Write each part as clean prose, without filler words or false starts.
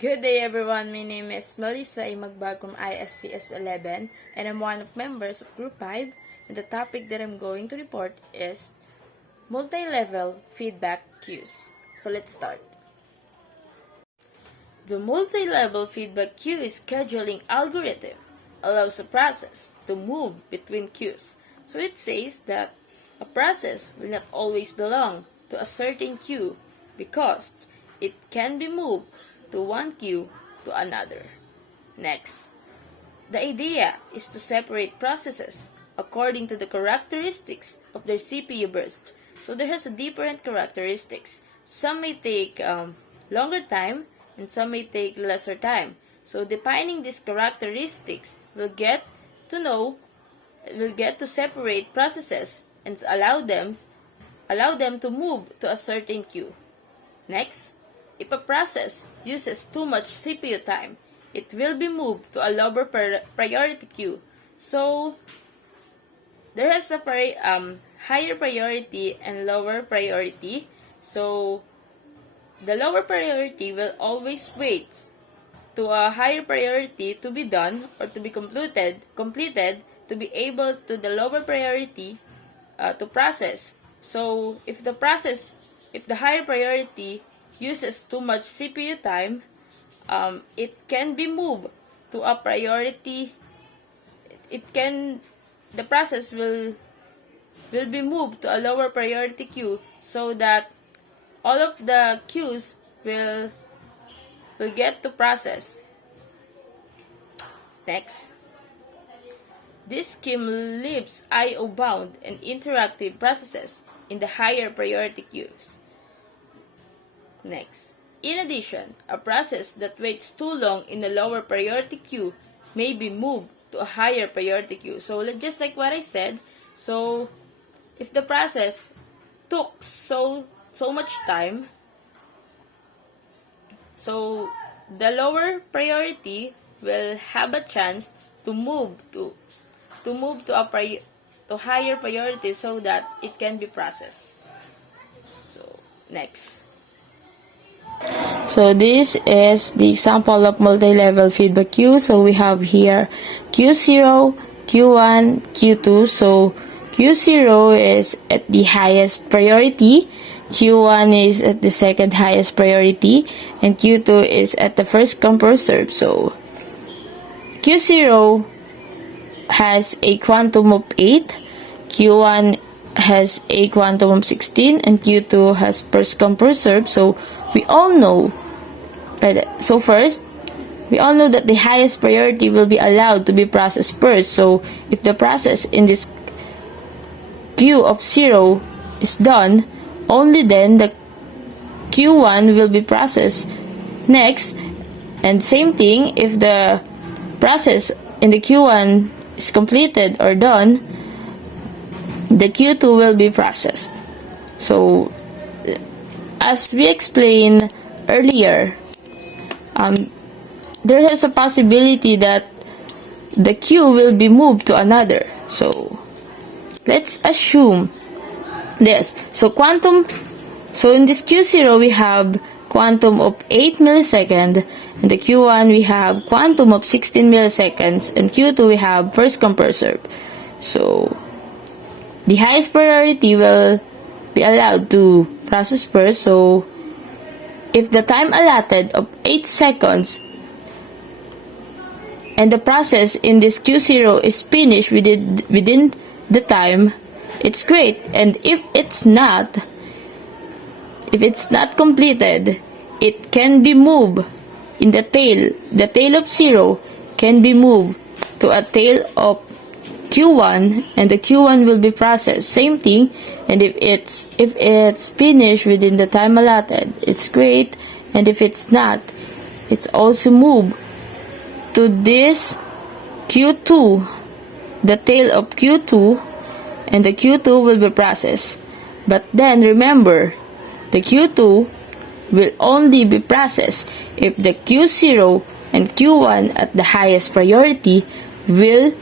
Good day everyone, my name is Melissa Imagbag from ISCS 11 and I'm one of members of Group 5 and the topic that I'm going to report is multi-level feedback queues. So let's start. The multi-level feedback queue scheduling algorithm allows a process to move between queues. So it says that a process will not always belong to a certain queue because it can be moved to one queue to another. Next, the idea is to separate processes according to the characteristics of their CPU burst. So there has a different characteristics. Some may take longer time and some may take lesser time. So defining these characteristics will get to separate processes and allow them to move to a certain queue. Next, if a process uses too much CPU time, it will be moved to a lower priority queue. So, there is a higher priority and lower priority. So, the lower priority will always wait to a higher priority to be done or to be completed to be able to the lower priority to process. So, if the higher priority uses too much CPU time, it can be moved to a priority. The process will be moved to a lower priority queue so that all of the queues will get to process. Next, this scheme leaves I/O bound and interactive processes in the higher priority queues. Next, in addition, a process that waits too long in a lower priority queue may be moved to a higher priority queue. So just like what I said, so if the process took so much time, so the lower priority will have a chance to move to higher priority so that it can be processed. So next. So this is the example of multi-level feedback queue. So we have here Q0, Q1, Q2. So Q0 is at the highest priority, Q1 is at the second highest priority, and Q2 is at the first come first serve. So Q0 has a quantum of 8, Q1 has a quantum of 16, and Q2 has first come first serve. So we all know that the highest priority will be allowed to be processed first. So if the process in this queue of 0 is done, only then the Q1 will be processed next. And same thing, if the process in the Q1 is completed or done, the Q2 will be processed. So as we explained earlier, there is a possibility that the queue will be moved to another. So let's assume this. So in this Q0 we have quantum of 8 milliseconds, and the Q1 we have quantum of 16 milliseconds, and Q2 we have first come first serve. So the highest priority will be allowed to process first. So if the time allotted of 8 seconds and the process in this Q0 is finished within the time, it's great. And if it's not completed, it can be moved in the tail of 0 can be moved to a tail of Q1, and the Q1 will be processed. Same thing, and if it's finished within the time allotted, it's great. And if it's not, it's also moved to this Q2, the tail of Q2, and the Q2 will be processed. But then remember, the Q2 will only be processed if the Q0 and Q1 at the highest priority will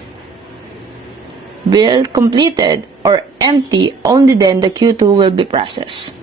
completed or empty. Only then the Q2 will be processed.